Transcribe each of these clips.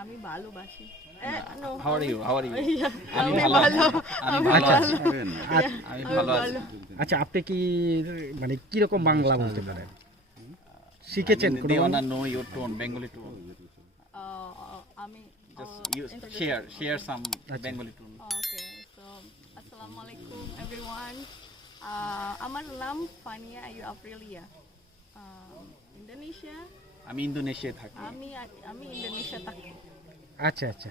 আমি ভালোবাসি। How are you? How are you? আমি ভালো ভালো। আমি ভালো আছি। আচ্ছা, আমি ভালো আছি। আচ্ছা আপনি কি মানে কিরকম বাংলা বলতে পারেন? শিখেছেন কোনো They wanna know your tone, Bengali tone. আমি Just you share some Bengali tone. Okay so আসসালামু আলাইকুম এভরিওয়ান। আমার নাম ফানিয়া আইয়ু আপ্রিলিয়া। ইন্দোনেশিয়া। আমি ইন্দোনেশিয়ায় থাকি। আমি ইন্দোনেশিয়া থাকি। আচ্ছা আচ্ছা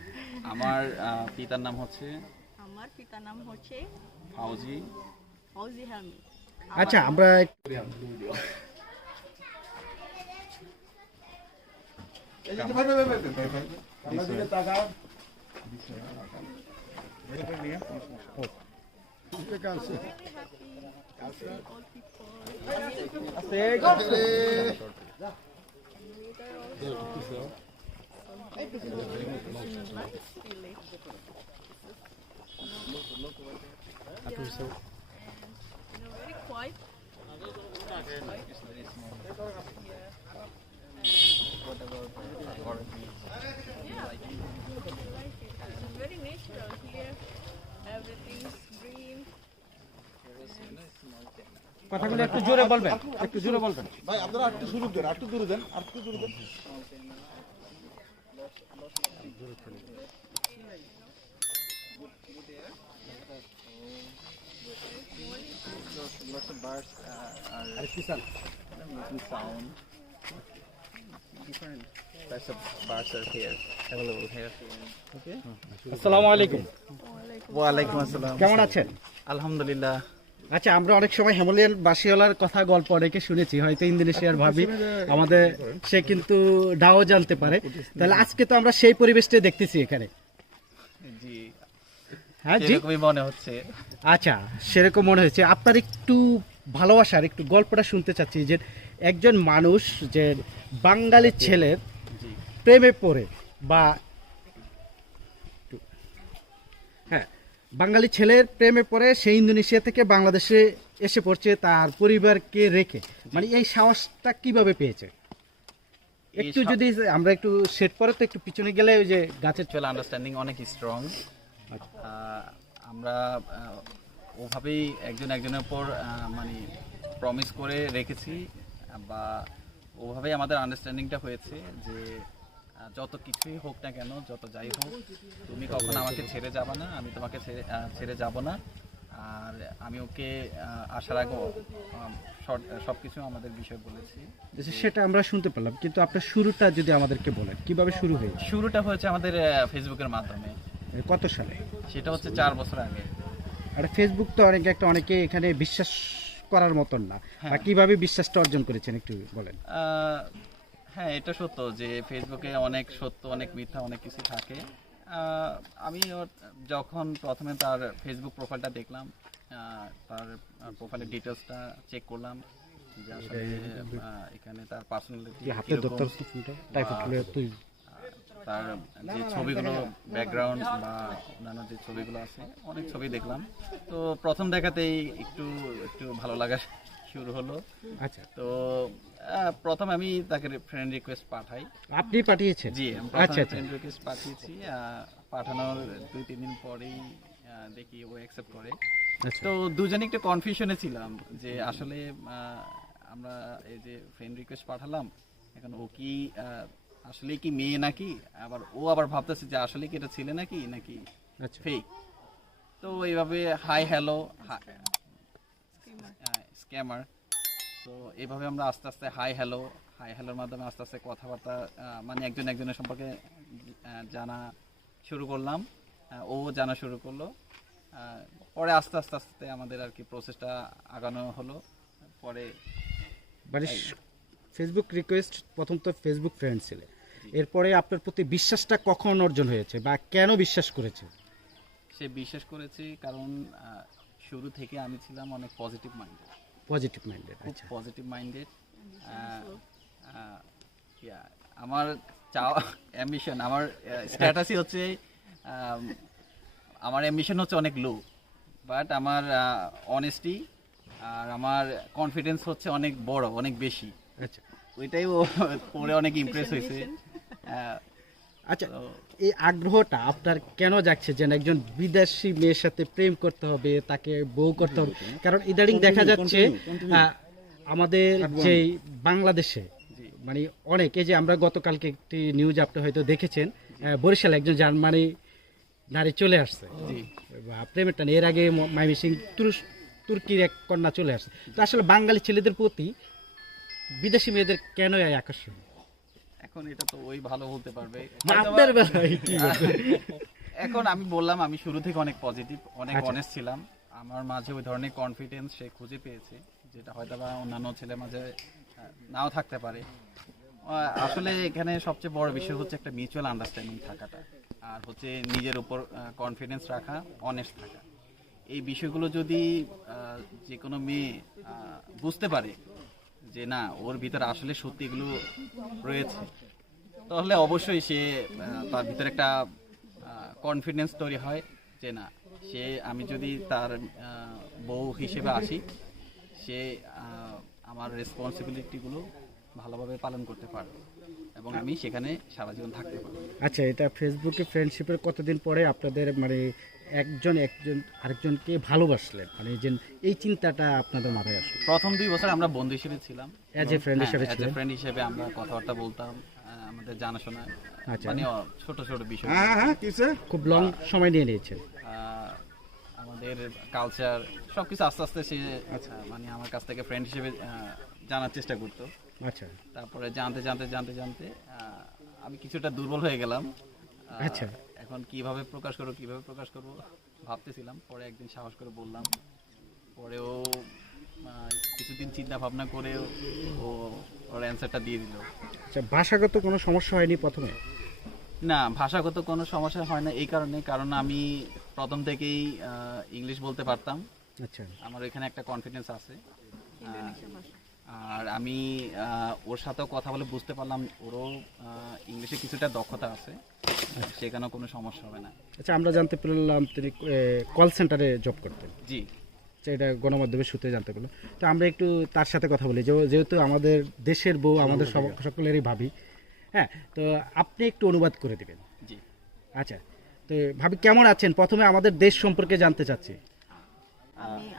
আমার পিতার নাম হচ্ছে আমার পিতার নাম হচ্ছে ফাউজি। ফৌজি হালমি। আচ্ছা আমরা Very quiet. Yeah, it's very natural here. Everything's green. কথাগুলো একটু জোরে বলবেন, একটু জোরে বলবেন। ভাই আপনারা একটু শুরু দেন, একটু দূরে দেন, একটু দূরে দেন। Lots of birds are making sound. Different types of birds are here, available here. Okay. আসসালামু আলাইকুম, ওয়ালাইকুম আসসালাম। কেমন আছেন? আলহামদুলিল্লাহ। আচ্ছা আমরা অনেক সময় হিমালয়ান বাসিওয়ালার কথা গল্প অনেকে শুনেছি, হয়তো ইন্দোনেশিয়ার ভাবি আমাদের, সে কিন্তু ডাও জানতে পারে। তাহলে আজকে তো আমরা সেই পরিবেশটাই দেখতেছি এখানে। জি, হ্যাঁ জি, এরকমই মনে হচ্ছে। আচ্ছা সেরকম মনে হয়েছে। আপনার একটু ভালোবাসার একটু গল্পটা শুনতে চাচ্ছি, যে একজন মানুষ যে বাঙালি ছেলের জি, প্রেমে পড়ে বা হ্যাঁ বাঙালি ছেলের প্রেমে পড়ে সে ইন্দোনেশিয়া থেকে বাংলাদেশে এসে পড়ছে তার পরিবারকে রেখে, মানে এই সাহসটা কিভাবে পেয়েছে? একটু যদি আমরা একটু সেট করে তো একটু পিছনে গেলে ওই যে গাছের মিউচুয়াল আন্ডারস্ট্যান্ডিং অনেক স্ট্রং। আমরা ওভাবেই একজন একজনের উপর মানে প্রমিস করে রেখেছি, বা ওভাবেই আমাদের আন্ডারস্ট্যান্ডিংটা হয়েছে যে যত কিছুই হোক না কেন, যত যাই হোক, তুমি কখনো আমাকে ছেড়ে যাবে না, আমি তোমাকে ছেড়ে যাব না। আর আমি ওকে আসার আগে সব কিছু আমাদের বিষয় বলেছি। সেটা আমরা শুনতে পেলাম, কিন্তু আপনার শুরুটা যদি আমাদেরকে বলেন কিভাবে শুরু হয়েছে? শুরুটা হয়েছে আমাদের ফেসবুকের মাধ্যমে। কত সালে? সেটা হচ্ছে 4 বছর আগে। আর ফেসবুক তো অনেকে এখানে বিশ্বাস করার মতন না, আর কিভাবে বিশ্বাসটা অর্জন করেছেন একটু বলেন। হ্যাঁ, এটা সত্য যে ফেসবুকে অনেক সত্য, অনেক মিথ্যা, অনেক কিছু থাকে। আমি যখন প্রথমে তার ফেসবুক প্রোফাইলটা দেখলাম, তার প্রোফাইলের ডিটেলসটা চেক করলাম যে আসলে এখানে তার পার্সোনালিটি, তার যে ছবিগুলো, ব্যাকগ্রাউন্ড বা অন্যান্য যে ছবিগুলো আছে, অনেক ছবি দেখলাম। তো প্রথম দেখাতেই একটু ভালো লাগা শুরু হলো। আচ্ছা, তো প্রথম আমি তাকে ফ্রেন্ড রিকোয়েস্ট পাঠাই। আপনি পাঠিয়েছেন? জি, আচ্ছা ফ্রেন্ড রিকোয়েস্ট পাঠিয়েছি। পাঠানোর 2-3 দিন পরেই দেখি ও অ্যাকসেপ্ট করে। তো দুজনে একটু কনফিউশনে ছিলাম যে আসলে আমরা এই যে ফ্রেন্ড রিকোয়েস্ট পাঠালাম, এখন ও কি আসলে কি মেয়ে নাকি, ও আবার ভাবতেছে যে আসলে কি এটা ছেলে নাকি ফেক। তো এইভাবে হাই হ্যালো স্ক্যামার, তো এইভাবে আমরা আস্তে আস্তে হাই হ্যালোর মাধ্যমে আস্তে আস্তে কথাবার্তা, মানে একজন একজনের সম্পর্কে জানা শুরু করলাম, ও জানা শুরু করলো। পরে আস্তে আস্তে আমাদের আর কি প্রসেসটা আগানো হলো। পরে মানে ফেসবুক রিকোয়েস্ট, প্রথম তো ফেসবুক ফ্রেন্ড ছিল, এরপরে আপনার প্রতি বিশ্বাসটা কখন অর্জন হয়েছে বা কেন বিশ্বাস করেছে? সে বিশ্বাস করেছে কারণ শুরু থেকে আমি ছিলাম অনেক পজিটিভ মাইন্ডেড। আচ্ছা, পজিটিভ মাইন্ডেড। আমার চাওয়া অ্যাম্বিশন, আমার স্ট্যাটাসই হচ্ছে, আমার অ্যাম্বিশন হচ্ছে অনেক লো, বাট আমার অনেস্টি আর আমার কনফিডেন্স হচ্ছে অনেক বড়, অনেক বেশি। আচ্ছা, ওইটাই ও পরে অনেক ইমপ্রেস হয়েছে। আচ্ছা, তো এই আগ্রহটা আপনার কেন যাচ্ছে যে না, একজন বিদেশি মেয়ের সাথে প্রেম করতে হবে, তাকে বউ করতে হবে? কারণ ইদানিং দেখা যাচ্ছে আমাদের যে বাংলাদেশে মানে অনেক, এই যে আমরা গতকালকে একটি নিউজ আপনি হয়তো দেখেছেন, বরিশালে একজন জার্মানি নারী চলে আসছে জি বা প্রেমের টানে। এর আগে ময়মনসিংহ তুর্কির এক কন্যা চলে আসছে। তো আসলে বাঙালি ছেলেদের প্রতি বিদেশি মেয়েদের কেন এই আকর্ষণ? এখন এটা তো ওই ভালো বলতে পারবে। আপনার বেলায় কি বলবেন? এখন আমি বললাম আমি শুরু থেকে অনেক পজিটিভ, অনেক আচ্ছা। অনেস্ট ছিলাম। আমার মাঝে ওই ধরনের কনফিডেন্স সে খুঁজে পেয়েছে, যেটা হয়তো বা অন্যান্য ছেলের মাঝে নাও থাকতে পারে। আসলে এখানে সবচেয়ে বড় বিষয় হচ্ছে একটা মিউচুয়াল আন্ডারস্ট্যান্ডিং থাকাটা, আর হচ্ছে নিজের উপর কনফিডেন্স রাখা, অনেস্ট থাকা। এই বিষয়গুলো যদি যে কোনো মেয়ে বুঝতে পারে যে না, ওর ভিতরে আসলে সত্যি এগুলো রয়েছে, তাহলে অবশ্যই সে তার ভিতরে একটা কনফিডেন্স তৈরি হয় যে না, সে আমি যদি তার বউ হিসেবে আসি, সে আমার রেসপন্সিবিলিটিগুলো ভালোভাবে পালন করতে পারবে এবং আমি সেখানে সারা জীবন থাকতে পারবো। আচ্ছা, এটা ফেসবুকে ফ্রেন্ডশিপের কতদিন পরে আপনাদের মানে একজন আরেকজনকে ভালোবাসলেন, মানে যে এই চিন্তাটা আপনাদের মাথায় আসলো? প্রথম 2 বছর আমরা বন্ধু হিসেবে ছিলাম, As a friend হিসেবে ছিলেন? ফ্রেন্ড হিসেবে আমরা কথাবার্তা বলতাম, আমাদের জানাশোনা আচ্ছা। মানে ছোট ছোট বিষয়, হ্যাঁ হ্যাঁ কিসে খুব লং সময় নিয়ে নিয়েছেন। আমাদের কালচার সবকিছু আস্তে আস্তে সে মানে আমার কাছ থেকে ফ্রেন্ড হিসেবে জানার চেষ্টা করতো। আচ্ছা তারপরে জানতে জানতে জানতে জানতে আমি কিছুটা দুর্বল হয়ে গেলাম। আচ্ছা। এখন কিভাবে প্রকাশ করব ভাবতেছিলাম, পরে একদিন সাহস করে বললাম। পরেও কিছুদিন চিন্তা ভাবনা করে ও ওর অ্যান্সারটা দিয়ে দিল। আচ্ছা, ভাষাগত কোনো সমস্যা হয়নি প্রথমে? না, ভাষাগত কোনো সমস্যা হয় না এই কারণ আমি প্রথম থেকেই ইংলিশ বলতে পারতাম। আচ্ছা আমার এখানে একটা কনফিডেন্স আছে, ইন্দোনেশিয়া ভাষা। আর আমি ওর সাথেও কথা বলে বুঝতে পারলাম ওরও ইংলিশে কিছুটা দক্ষতা আছে, সেখানেও কোনো সমস্যা হবে না। আচ্ছা, আমরা জানতে পারলাম তিনি কল সেন্টারে জব করতেন। জি আচ্ছা, এটা গণমাধ্যমের সূত্রে জানতে পারলাম। তো আমরা একটু তার সাথে কথা বলি, যেহেতু আমাদের দেশের বউ আমাদের সকলেরই ভাবি। হ্যাঁ, তো আপনি একটু অনুবাদ করে দেবেন। জি আচ্ছা, তো ভাবি কেমন আছেন? প্রথমে আমাদের দেশ সম্পর্কে জানতে চাচ্ছি।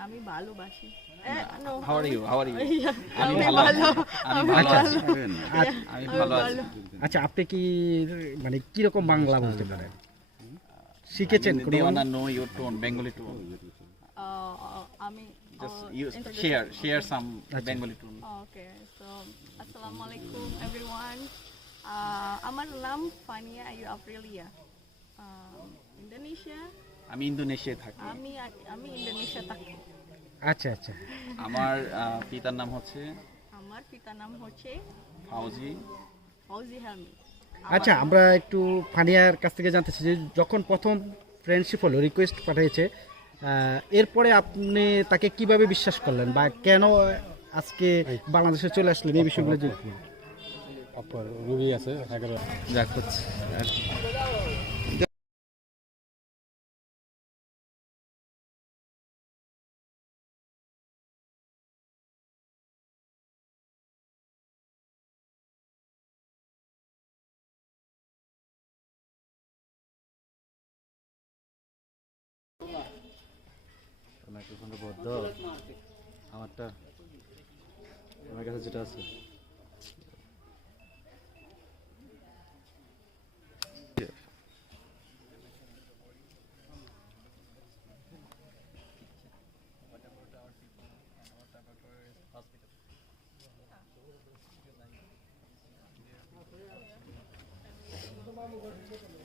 আমি ভালোবাসি। No. হাউ আর ইউ আমি আমি ভালো আছি। আমি ভালো আছি। আমি ভালো আছি। আচ্ছা, আপনি কি মানে কিরকম বাংলা বলতে পারেন? শিখেছেন কোনো They Bangla? wanna know your tone, Bengali tone. আমি Just you share some Bengali tone. Okay, so assalamu alaikum everyone. আমার নাম ফানিয়া আইয়ু আপ্রিলিয়া। ইন্দোনেশিয়া। আমি ইন্দোনেশিয়ায় থাকি। আমি ইন্দোনেশিয়া থাকি। আচ্ছা আচ্ছা। আমার পিতার নাম হচ্ছে আমার পিতার নাম হচ্ছে ফাউজি। ফৌজি হামি। আচ্ছা, আমরা একটু ফানিয়ার কাছ থেকে জানতে চাই যে যখন প্রথম ফ্রেন্ডশিপ হলো, রিকোয়েস্ট পাঠিয়েছে, এরপরে আপনি তাকে কিভাবে বিশ্বাস করলেন বা কেন আজকে বাংলাদেশে চলে আসলেন, এই বিষয়গুলো যে যাক হচ্ছে মাইক্রোফোনটা বদ্ধ আমারটা, আমার কাছে যেটা আছে। hospital.